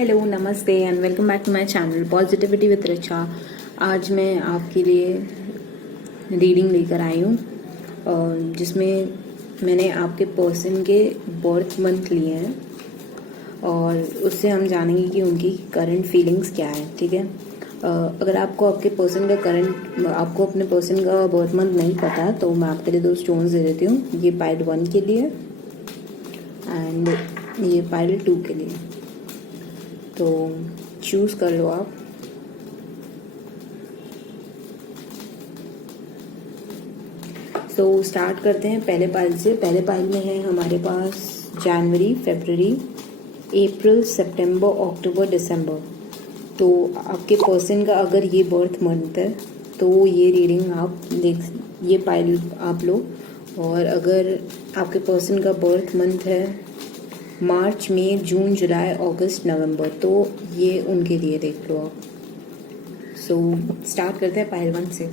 Hello, नमस्ते and welcome back to my channel positivity with Richa. आज मैं आपके लिए रीडिंग लेकर आई हूँ जिसमें मैंने आपके पर्सन के बर्थ मंथ लिए हैं और उससे हम जानेंगे कि उनकी करंट फीलिंग्स क्या है। ठीक है। अगर आपको अपने पर्सन का बर्थ मंथ नहीं पता तो मैं आपके लिए 2 स्टोन्स दे देती हूँ। ये पाइल 1 के लिए एंड ये पाइल 2 के लिए, तो चूज कर लो आप। तो स्टार्ट करते हैं पहले पाइल से। पहले पाइल में है हमारे पास जनवरी, फरवरी, अप्रैल, सितंबर, अक्टूबर, दिसंबर। तो आपके पर्सन का अगर ये बर्थ मंथ है तो ये रीडिंग आप ये पाइल आप लो। और अगर आपके पर्सन का बर्थ मंथ है मार्च, मई, जून, जुलाई, अगस्त, नवंबर, तो ये उनके लिए देख लो आप। सो स्टार्ट करते हैं पाइल 1 से।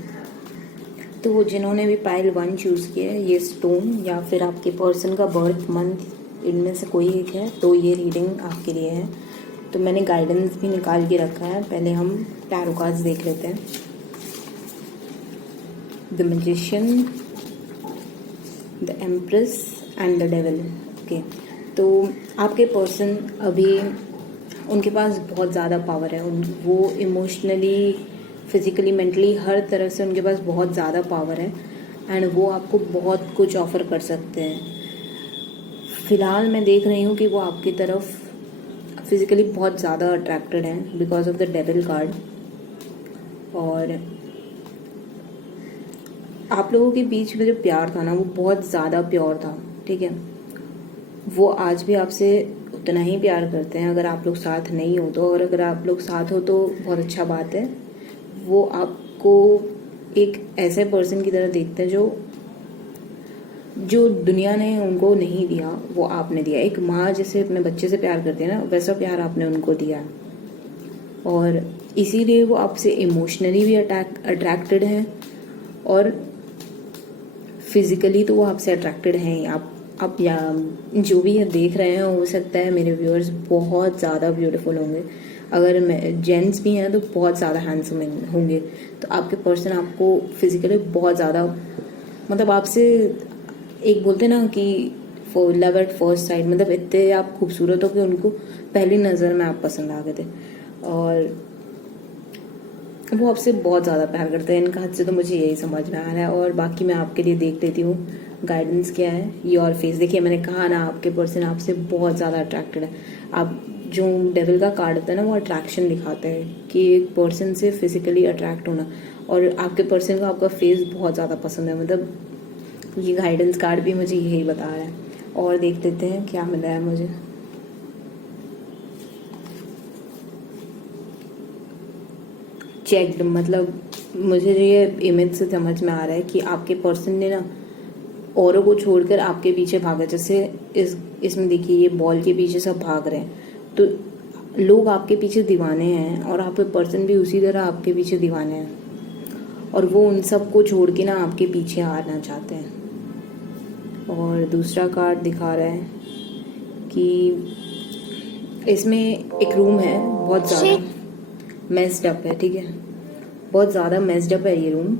तो जिन्होंने भी पाइल 1 चूज़ किया है, ये स्टोन या फिर आपके पर्सन का बर्थ मंथ इनमें से कोई एक है तो ये रीडिंग आपके लिए है। तो मैंने गाइडेंस भी निकाल के रखा है। पहले हम टैरो कार्ड्स देख लेते हैं। The magician, the empress and the devil. Okay, तो आपके पर्सन अभी उनके पास बहुत ज़्यादा पावर है। वो इमोशनली, फिजिकली, मेंटली हर तरह से उनके पास बहुत ज़्यादा पावर है एंड वो आपको बहुत कुछ ऑफर कर सकते हैं। फ़िलहाल मैं देख रही हूँ कि वो आपकी तरफ फिजिकली बहुत ज़्यादा अट्रैक्टेड हैं because of the devil card. और आप लोगों के बीच में जो प्यार था ना वो बहुत ज़्यादा प्योर था। ठीक है। वो आज भी आपसे उतना ही प्यार करते हैं अगर आप लोग साथ नहीं हो तो, और अगर आप लोग साथ हो तो बहुत अच्छा बात है। वो आपको एक ऐसे पर्सन की तरह देखते हैं जो दुनिया ने उनको नहीं दिया वो आपने दिया। एक माँ जैसे अपने बच्चे से प्यार करती है ना, वैसा प्यार आपने उनको दिया और इसीलिए वो आपसे इमोशनली भी अट्रैक्टेड हैं और फिजिकली तो वो आपसे अट्रैक्टेड हैं। आप या जो भी देख रहे हैं, हो सकता है मेरे व्यूअर्स बहुत ज़्यादा ब्यूटीफुल होंगे, अगर जेंट्स भी हैं तो बहुत ज़्यादा हैंडसम होंगे। तो आपके पर्सन आपको फिजिकली बहुत ज़्यादा, मतलब आपसे एक बोलते ना कि लव एट फर्स्ट साइट, मतलब इतने आप खूबसूरत हो कि उनको पहली नज़र में आप पसंद आ गए थे और वो आपसे बहुत ज़्यादा प्यार करते हैं। इनका हद से तो मुझे यही समझ में आ रहा है। और बाकी मैं आपके लिए देख लेती हूँ गाइडेंस क्या है। योर फेस देखिए, मैंने कहा ना आपके पर्सन आपसे बहुत ज़्यादा अट्रैक्टेड है। आप जो डेविल का कार्ड होता है ना वो अट्रैक्शन दिखाता है कि एक पर्सन से फिजिकली अट्रैक्ट होना, और आपके पर्सन को आपका फेस बहुत ज़्यादा पसंद है। मतलब ये गाइडेंस कार्ड भी मुझे यही बता रहा है। और देख लेते हैं क्या मिला है मुझे। चेक्ड, मतलब मुझे ये इमेज से समझ में आ रहा है कि आपके पर्सन ने ना औरों को छोड़कर आपके पीछे भागा। जैसे इसमें देखिए ये बॉल के पीछे सब भाग रहे हैं, तो लोग आपके पीछे दीवाने हैं और आपके पर्सन भी उसी तरह आपके पीछे दीवाने हैं और वो उन सब को छोड़ के ना आपके पीछे आना चाहते हैं। और दूसरा कार्ड दिखा रहा है कि इसमें एक रूम है बहुत ज़्यादा मेस्ड अप है। ठीक है, बहुत ज़्यादा मेस्ड अप है ये रूम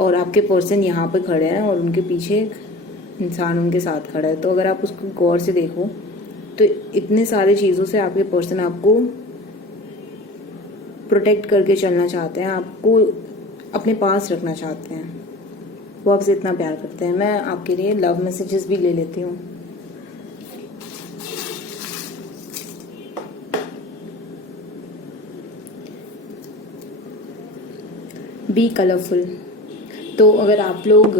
और आपके पर्सन यहाँ पे खड़े हैं और उनके पीछे एक इंसान उनके साथ खड़ा है। तो अगर आप उसको गौर से देखो तो इतने सारे चीज़ों से आपके पर्सन आपको प्रोटेक्ट करके चलना चाहते हैं, आपको अपने पास रखना चाहते हैं। वो आपसे इतना प्यार करते हैं। मैं आपके लिए लव मैसेजेस भी ले लेती हूँ। Be colourful. तो अगर आप लोग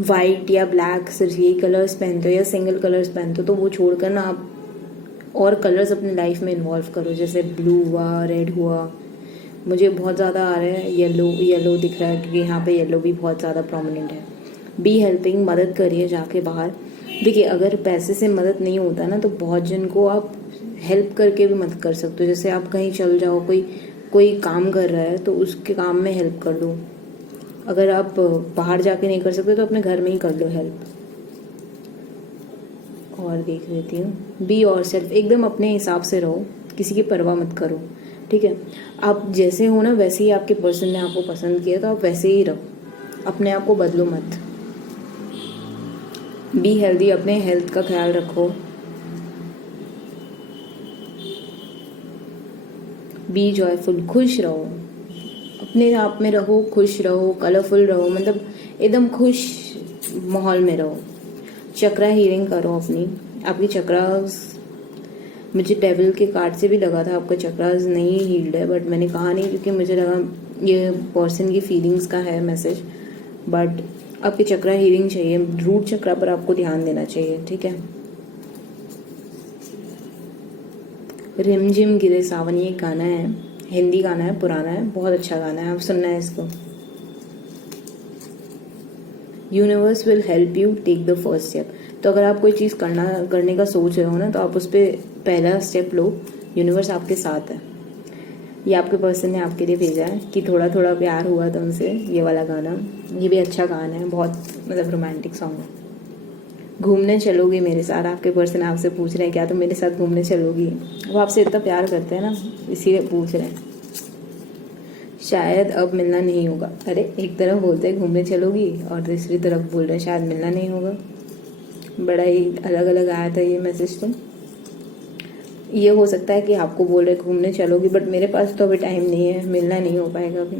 वाइट या ब्लैक सिर्फ यही कलर्स पहनते हो या सिंगल कलर्स पहनते हो तो वो छोड़कर ना आप और कलर्स अपनी लाइफ में इन्वॉल्व करो। जैसे ब्लू हुआ, रेड हुआ, मुझे बहुत ज़्यादा आ रहा है येलो दिख रहा है क्योंकि यहाँ पे येलो भी बहुत ज़्यादा प्रोमिनेंट है। बी हेल्पिंग, मदद करिए जाके बाहर। देखिए अगर पैसे से मदद नहीं होता ना तो बहुत जन को आप हेल्प करके भी मदद कर सकते हो। जैसे आप कहीं चल जाओ, कोई काम कर रहा है तो उसके काम में हेल्प कर दो। अगर आप बाहर जाके नहीं कर सकते तो अपने घर में ही कर लो हेल्प। और देख लेती हूँ। बी योर सेल्फ, एकदम अपने हिसाब से रहो, किसी की परवाह मत करो, ठीक है। आप जैसे हो ना वैसे ही आपके पर्सन ने आपको पसंद किया, तो आप वैसे ही रहो, अपने आप को बदलो मत। बी हेल्दी, अपने हेल्थ का ख्याल रखो। बी जॉयफुल, खुश रहो, अपने आप में रहो, खुश रहो, कलरफुल रहो, मतलब एकदम खुश माहौल में रहो। चक्रा हीलिंग करो अपनी, आपकी चक्रास, मुझे डेविल के कार्ड से भी लगा था आपका चक्रास नहीं हील्ड है, बट मैंने कहा नहीं क्योंकि मुझे लगा ये पर्सन की फीलिंग्स का है मैसेज। बट आपके चक्रा हीलिंग चाहिए, रूट चक्रा पर आपको ध्यान देना चाहिए, ठीक है। रिमझिम गिरे सावन, ये गाना है, हिंदी गाना है, पुराना है, बहुत अच्छा गाना है, आप सुनना है इसको। Universe will help you take the first step, तो अगर आप कोई चीज़ करने का सोच रहे हो ना, तो आप उस पर पहला स्टेप लो, यूनिवर्स आपके साथ है। ये आपके पर्सन ने आपके लिए भेजा है कि थोड़ा थोड़ा प्यार हुआ तो उनसे, ये वाला गाना, ये भी अच्छा गाना है, बहुत मतलब रोमांटिक सॉन्ग है। घूमने चलोगी मेरे साथ, आपके पर्सन आपसे पूछ रहे हैं क्या तुम मेरे साथ घूमने चलोगी, वो आपसे इतना प्यार करते हैं ना, इसीलिए पूछ रहे हैं। शायद अब मिलना नहीं होगा, अरे एक तरफ बोलते हैं घूमने चलोगी और दूसरी तरफ बोल रहे हैं शायद मिलना नहीं होगा, बड़ा ही अलग अलग आया था ये मैसेज। तो ये हो सकता है कि आपको बोल रहे घूमने चलोगी, बट मेरे पास तो अभी टाइम नहीं है, मिलना नहीं हो पाएगा अभी।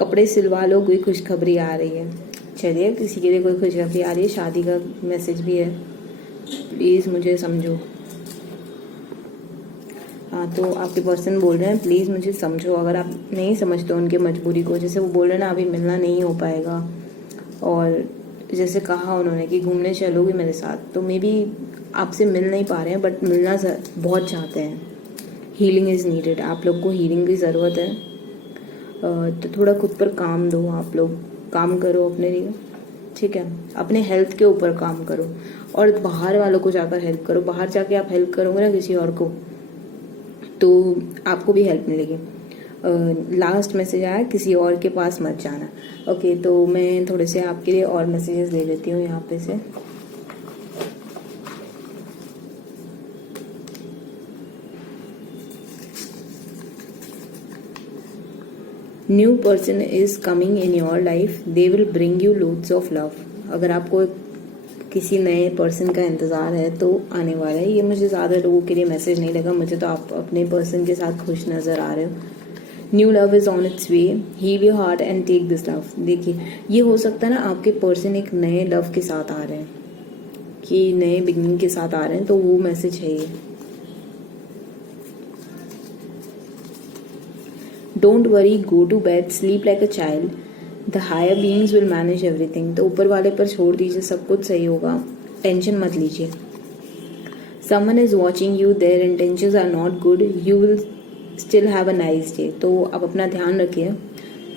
कपड़े सिलवा लो, कोई खुशखबरी आ रही है, चलिए किसी के लिए कोई खुशखबरी आ रही है, शादी का मैसेज भी है, प्लीज़ मुझे समझो। हाँ, तो आपके पर्सन बोल रहे हैं प्लीज़ मुझे समझो, अगर आप नहीं समझते उनकी मजबूरी को, जैसे वो बोल रहे हैं ना अभी मिलना नहीं हो पाएगा, और जैसे कहा उन्होंने कि घूमने चलोगी मेरे साथ, तो मे बी आपसे मिल नहीं पा रहे हैं बट मिलना बहुत चाहते हैं। हीलिंग इज़ नीडेड, आप लोग को हीलिंग की ज़रूरत है, तो थोड़ा खुद पर काम दो, आप लोग काम करो अपने लिए, ठीक है। अपने हेल्थ के ऊपर काम करो और बाहर वालों को जाकर हेल्प करो, बाहर जाके आप हेल्प करोगे ना किसी और को तो आपको भी हेल्प मिलेगी। लास्ट मैसेज आया, किसी और के पास मत जाना। ओके, तो मैं थोड़े से आपके लिए और मैसेजेस दे देती हूँ यहाँ पे से। New person is coming in your life, they will bring you loads of love. अगर आपको किसी नए पर्सन का इंतज़ार है तो आने वाला है, ये मुझे ज़्यादा लोगों के लिए मैसेज नहीं लगा, मुझे तो आप अपने पर्सन के साथ खुश नज़र आ रहे हो। New love is on its way, heal your heart and take this love. देखिए, ये हो सकता है ना आपके पर्सन एक नए लव के साथ आ रहे हैं, कि नए बिगनिंग के साथ आ रहे हैं, तो वो मैसेज है ये। Don't worry, go to bed, sleep like a child, the higher beings will manage everything. तो ऊपर वाले पर छोड़ दीजिए, सब कुछ सही होगा, टेंशन मत लीजिए। Someone is watching you, their intentions are not good, you will still have a nice day. तो आप अपना ध्यान रखिए,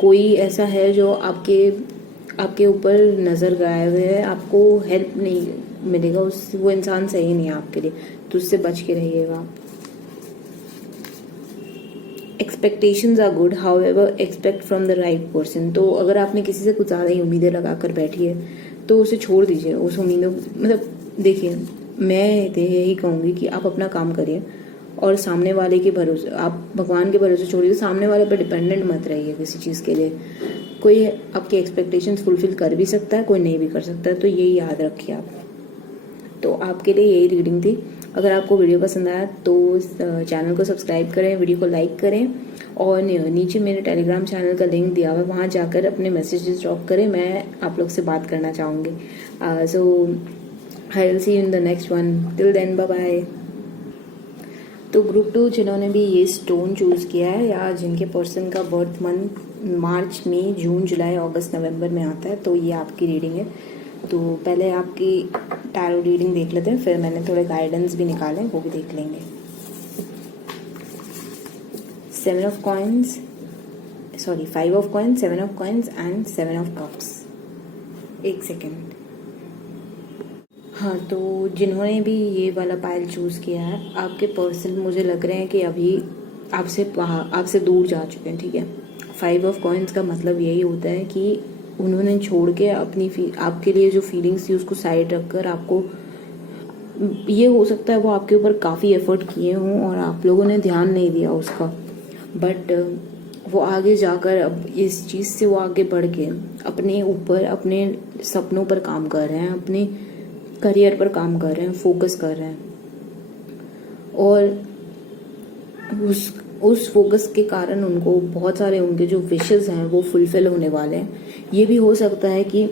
कोई ऐसा है जो आपके ऊपर नज़र गए हुए है, आपको हेल्प नहीं मिलेगा, वो इंसान सही नहीं है आपके लिए, तो उससे बच के रहिएगा। Expectations are good, however expect from the right person. तो अगर आपने किसी से कुछ ज़्यादा ही उम्मीदें लगा कर बैठी है तो उसे छोड़ दीजिए, उस उम्मीदों, मतलब देखिए मैं तो यही कहूँगी कि आप अपना काम करिए और सामने वाले के भरोसे, आप भगवान के भरोसे छोड़िए, सामने वाले पर डिपेंडेंट मत रहिए किसी चीज़ के लिए। कोई आपके एक्सपेक्टेशंस फुलफिल कर भी सकता है, कोई नहीं भी कर सकता है, तो यही याद रखिए आप। तो आपके लिए यही रीडिंग थी। अगर आपको वीडियो पसंद आया तो चैनल को सब्सक्राइब करें, वीडियो को लाइक करें, और नीचे मेरे टेलीग्राम चैनल का लिंक दिया हुआ है, वहाँ जाकर अपने मैसेजेस ड्रॉप करें, मैं आप लोग से बात करना चाहूँगी। So I will see you in the next one, till then bye bye. तो ग्रुप 2 जिन्होंने भी ये स्टोन चूज़ किया है, या जिनके पर्सन का बर्थ मंथ मार्च, मई, जून, जुलाई, अगस्त, नवंबर में आता है, तो ये आपकी रीडिंग है। तो पहले आपकी टैरो रीडिंग देख लेते हैं, फिर मैंने थोड़े गाइडेंस भी निकाले, वो भी देख लेंगे। 7 of coins, sorry 5 of coins, 7 of coins and 7 of cups. एक सेकेंड। हाँ, तो जिन्होंने भी ये वाला पाइल चूज़ किया है, आपके पर्सन मुझे लग रहे हैं कि अभी आपसे दूर जा चुके हैं, ठीक है। 5 ऑफ कॉइन्स का मतलब यही होता है कि उन्होंने छोड़ के आपके लिए जो फीलिंग्स थी उसको साइड रखकर आपको ये हो सकता है वो आपके ऊपर काफ़ी एफर्ट किए हों और आप लोगों ने ध्यान नहीं दिया उसका, बट वो आगे जाकर अब इस चीज़ से वो आगे बढ़ के अपने ऊपर, अपने सपनों पर काम कर रहे हैं, अपने करियर पर काम कर रहे हैं, फोकस कर रहे हैं, और उस फोकस के कारण उनको बहुत सारे उनके जो विशेस हैं वो फुलफिल होने वाले हैं। ये भी हो सकता है कि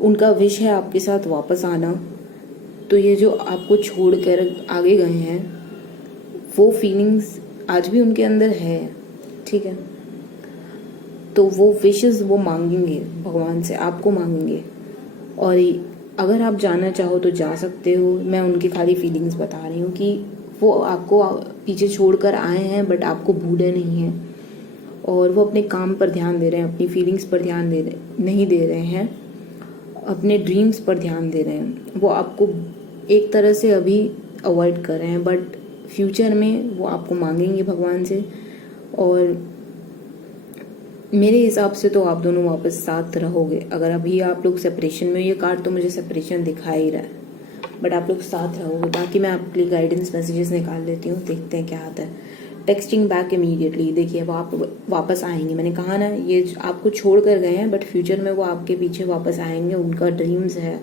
उनका विश है आपके साथ वापस आना, तो ये जो आपको छोड़कर आगे गए हैं वो फीलिंग्स आज भी उनके अंदर है, ठीक है। तो वो विशेस वो मांगेंगे भगवान से, आपको मांगेंगे, और अगर आप जाना चाहो तो जा सकते हो। मैं उनकी खाली फीलिंग्स बता रही हूँ कि वो आपको पीछे छोड़कर आए हैं बट आपको भूले नहीं हैं, और वो अपने काम पर ध्यान दे रहे हैं, अपनी फीलिंग्स पर ध्यान नहीं दे रहे हैं, अपने ड्रीम्स पर ध्यान दे रहे हैं। वो आपको एक तरह से अभी अवॉइड कर रहे हैं, बट फ्यूचर में वो आपको मांगेंगे भगवान से, और मेरे हिसाब से तो आप दोनों वापस साथ रहोगे। अगर अभी आप लोग सेपरेशन में, ये कार्ड तो मुझे सेपरेशन दिखा ही रहा है, बट आप लोग साथ रहोगे। बाकी मैं आपके लिए गाइडेंस मैसेजेस निकाल लेती हूँ, देखते हैं क्या आता है। टेक्सटिंग बैक इमीडिएटली, देखिए वो आप वापस आएंगे। मैंने कहा ना, ये आपको छोड़ कर गए हैं बट फ्यूचर में वो आपके पीछे वापस आएंगे। उनका ड्रीम्स है,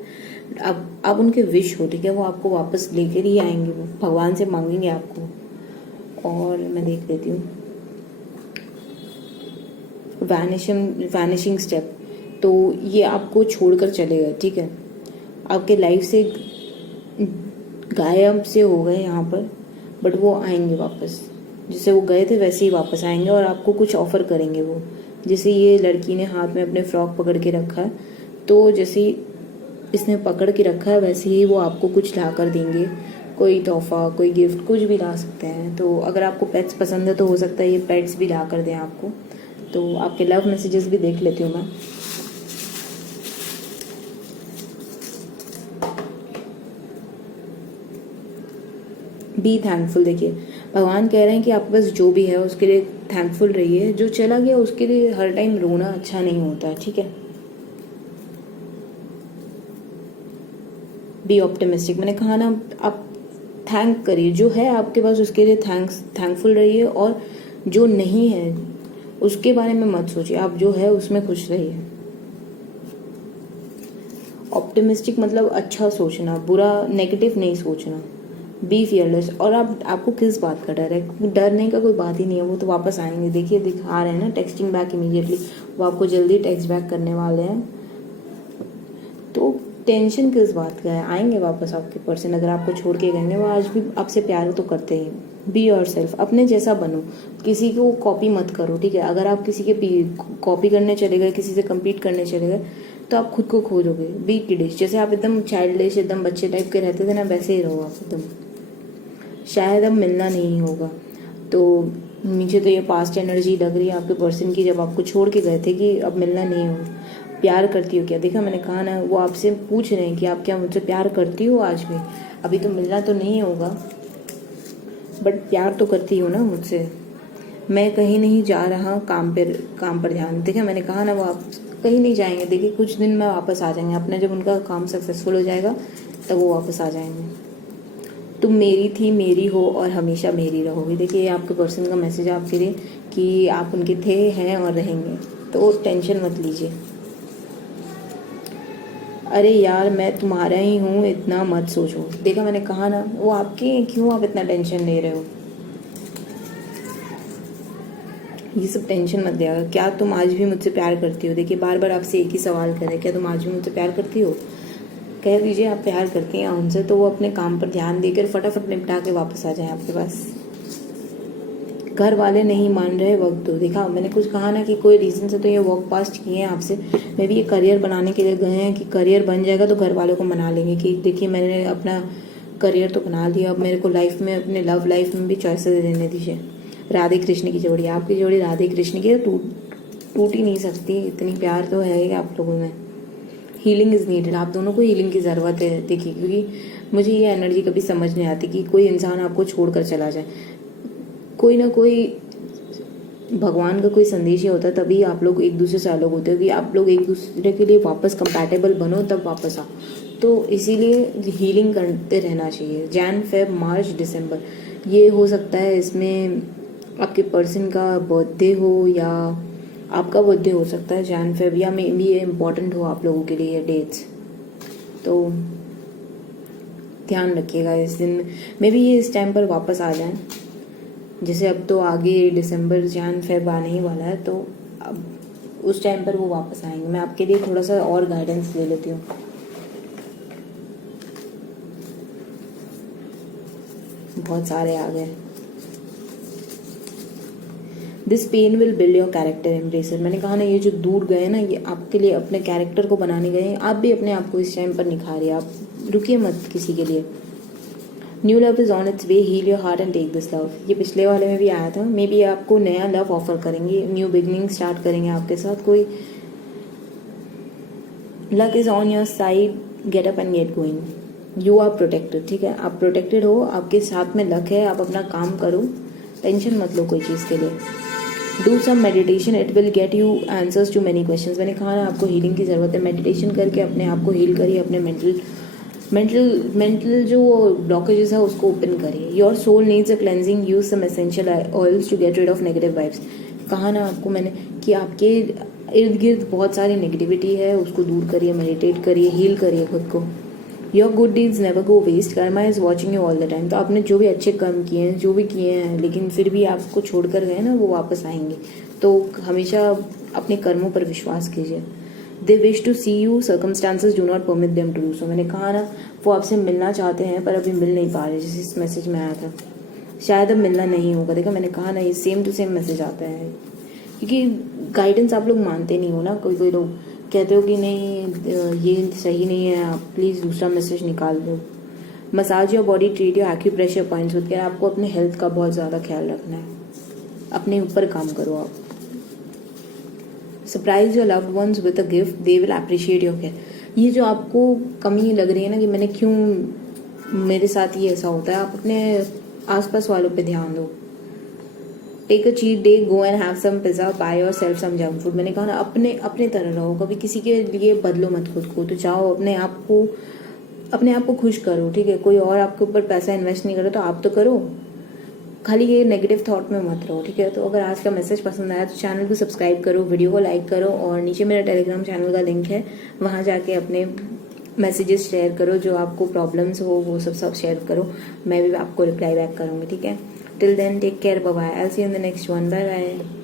अब उनके विश हो, ठीक है, वो आपको वापस लेकर ही आएंगे, वो भगवान से मांगेंगे आपको। और मैं देख लेती हूँ वैनिशिंग स्टेप, तो ये आपको छोड़कर चले गए, ठीक है, आपके लाइफ से गायब से हो गए यहाँ पर, बट वो आएंगे वापस। जैसे वो गए थे वैसे ही वापस आएंगे और आपको कुछ ऑफर करेंगे वो। जैसे ये लड़की ने हाथ में अपने फ्रॉक पकड़ के रखा है, तो जैसे इसने पकड़ के रखा है वैसे ही वो आपको कुछ ला कर देंगे, कोई तोहफा, कोई गिफ्ट, कुछ भी ला सकते हैं। तो अगर आपको पेट्स पसंद है तो हो सकता है ये पेट्स भी ला कर दें आपको। तो आपके लव मैसेजेस भी देख लेती हूँ मैं। बी थैंकफुल, देखिए भगवान कह रहे हैं कि आपके पास जो भी है उसके लिए थैंकफुल रहिए। जो चला गया उसके लिए हर टाइम रोना अच्छा नहीं होता है, ठीक है। बी ऑप्टिमिस्टिक, मैंने कहा ना, आप थैंक करिए, जो है आपके पास उसके लिए थैंकफुल रहिए, और जो नहीं है उसके बारे में मत सोचिए, आप जो है उसमें खुश रहिए। ऑप्टिमिस्टिक मतलब अच्छा सोचना, बुरा नेगेटिव नहीं सोचना। बी फियरलेस, और आपको किस बात का डर है? डरने का कोई बात ही नहीं है, वो तो वापस आएंगे। देखिए दिखा रहे हैं ना, टेक्सटिंग बैक इमीडिएटली, वो आपको जल्दी टेक्स्ट बैक करने वाले हैं। तो टेंशन किस बात का है? आएंगे वापस आपके पर्सन। अगर आपको छोड़ के गएंगे, वो आज भी आपसे प्यार तो करते ही। बी योर सेल्फ, अपने जैसा बनो, किसी को कॉपी मत करो, ठीक है। अगर आप किसी के कॉपी करने चले गए, किसी से कम्पीट करने चले गए, तो आप खुद को खो दोगे। बी किडिश, जैसे आप एकदम चाइल्डिश, एकदम बच्चे टाइप के रहते थे ना, वैसे ही रहो आप एकदम। शायद अब मिलना नहीं होगा। तो मुझे तो ये पास्ट एनर्जी लग रही है आपके पर्सन की, जब आपको छोड़ के गए थे, कि अब मिलना नहीं होगा। प्यार करती हो क्या? देखा मैंने कहा ना, वो आपसे पूछ रहे हैं कि आप क्या मुझसे प्यार करती हो आज भी। अभी तो मिलना तो नहीं होगा, बट प्यार तो करती हो ना मुझसे। मैं कहीं नहीं जा रहा, काम पर ध्यान। देखा मैंने कहा ना, वो आप कहीं नहीं जाएंगे। देखिए कुछ दिन में वापस आ जाएंगे अपना, जब उनका काम सक्सेसफुल हो जाएगा तब वो वापस आ जाएंगे। तुम मेरी थी, मेरी हो और हमेशा मेरी रहोगी। देखिए ये आपके पर्सन का मैसेज है आपके लिए, कि आप उनके थे, हैं और रहेंगे। तो टेंशन मत लीजिए। अरे यार मैं तुम्हारा ही हूँ, इतना मत सोचो। देखा मैंने कहा ना, वो आपके, क्यों आप इतना टेंशन ले रहे हो? ये सब टेंशन मत लिया। क्या तुम आज भी मुझसे प्यार करती हो? देखिए बार बार आपसे एक ही सवाल कर रहे हैं, क्या तुम आज भी मुझसे प्यार करती हो? कह दीजिए आप प्यार करती हैं उनसे, तो वो अपने काम पर ध्यान देकर फटाफट निपटा के वापस आ जाए आपके पास। घर वाले नहीं मान रहे, वक्त दो। देखा मैंने कुछ कहा ना कि कोई रीज़न से तो ये वॉक पास्ट किए हैं आपसे। मे भी ये करियर बनाने के लिए गए हैं, कि करियर बन जाएगा तो घर वालों को मना लेंगे कि देखिए मैंने अपना करियर तो बना लिया, अब मेरे को लाइफ में, अपने लव लाइफ में भी चॉइसेस देने दीजिए। राधे कृष्ण की जोड़ी, आपकी जोड़ी राधे कृष्ण की, टूट ही नहीं सकती, इतनी प्यार तो है ही आप लोगों में। हीलिंग इज़ नीडेड, आप दोनों को हीलिंग की ज़रूरत है। देखिए क्योंकि मुझे ये एनर्जी कभी समझ नहीं आती कि कोई इंसान आपको छोड़ कर चला जाए। कोई ना कोई भगवान का कोई संदेश ही होता है, तभी आप लोग एक दूसरे से अलग होते हो, कि आप लोग एक दूसरे के लिए वापस कंपैटिबल बनो, तब वापस आओ। तो इसीलिए हीलिंग करते रहना चाहिए। जैन फेब मार्च दिसंबर, ये हो सकता है इसमें आपके पर्सन का बर्थडे हो या आपका बर्थडे हो सकता है जैन फेब, या मे बी ये इम्पोर्टेंट हो आप लोगों के लिए ये डेट्स, तो ध्यान रखिएगा इस दिन। मे बी ये इस टाइम पर वापस आ जाएं, जैसे अब तो आगे दिसंबर जैन फेब आने ही वाला है, तो अब उस टाइम पर वो वापस आएंगे। मैं आपके लिए थोड़ा सा और गाइडेंस ले लेती हूँ। बहुत सारे आ गए। This pain will build your character, embrace it. मैंने कहा ना, ये जो दूर गए ना, ये आपके लिए अपने कैरेक्टर को बनाने गए हैं। आप भी अपने आप को इस टाइम पर निखारिए, आप रुकिए मत किसी के लिए। New love is on its way, heal your heart and take this love. ये पिछले वाले में भी आया था। मे बी आपको नया लव ऑफर करेंगे, न्यू बिगनिंग स्टार्ट करेंगे आपके साथ कोई। Luck is on your side, get up and get going. You are protected, ठीक है, आप प्रोटेक्टेड हो, आपके साथ में लक है। आप अपना काम करो, टेंशन मत लो कोई चीज़ के लिए। Do some meditation, it will get you answers to many questions. मैंने कहा ना, आपको हीलिंग की ज़रूरत है। मेडिटेशन करके अपने आप को हील करिए, अपने मेंटल जो ब्लॉकेजेस है उसको ओपन करिए। Your soul needs a cleansing, use some essential oils to get rid of negative vibes. कहा ना आपको मैंने कि आपके इर्द गिर्द बहुत सारी नेगेटिविटी है, उसको दूर करिए, मेडिटेट करिए, हील करिए खुद को। Your good deeds never go waste, karma is watching you all the time. तो आपने जो भी अच्छे कर्म किए हैं, जो भी किए हैं, लेकिन फिर भी आपको छोड़कर गए ना, वो वापस आएंगे। तो हमेशा अपने कर्मों पर विश्वास कीजिए। They wish to see you, circumstances do not permit them to do so. मैंने कहा ना, वो आपसे मिलना चाहते हैं पर अभी मिल नहीं पा रहे, जैसे इस मैसेज में आया था। शायद अब मिलना नहीं होगा। देखा, मैंने कहा ना, ये सेम टू सेम मैसेज आता है, क्योंकि गाइडेंस आप लोग मानते नहीं हो ना। कोई कोई लोग कहते हो कि नहीं ये सही नहीं है, आप प्लीज़ दूसरा मैसेज निकाल दो। Massage your body, treat your acupressure points with care. आपको अपने हेल्थ का बहुत ज़्यादा ख्याल रखना है, अपने ऊपर काम करो आप। Surprise your loved ones with a gift, they will appreciate your care. ये जो आपको कमी लग रही है ना कि मैंने क्यों, मेरे साथ ये ऐसा होता है, आप अपने आसपास वालों पे ध्यान दो। Take a cheat day, go and have some pizza, buy yourself some junk food. मैंने कहा ना, अपने तरह रहो, कभी किसी के लिए बदलो मत खुद को। तो चाहो अपने आप को खुश करो, ठीक है। कोई और आपके ऊपर पैसा इन्वेस्ट नहीं करे तो आप तो करो, खाली ये नेगेटिव थॉट में मत रहो, ठीक है। तो अगर आज का मैसेज पसंद आया तो चैनल को सब्सक्राइब करो, वीडियो को लाइक करो, और नीचे मेरा टेलीग्राम चैनल का लिंक है, वहाँ जाके अपने मैसेजेस शेयर करो, जो आपको प्रॉब्लम्स हो वो सब शेयर करो। मैं भी आपको रिप्लाई बैक करूँगी, ठीक है। Till then take care, bye bye, I will see you in the next one, bye bye.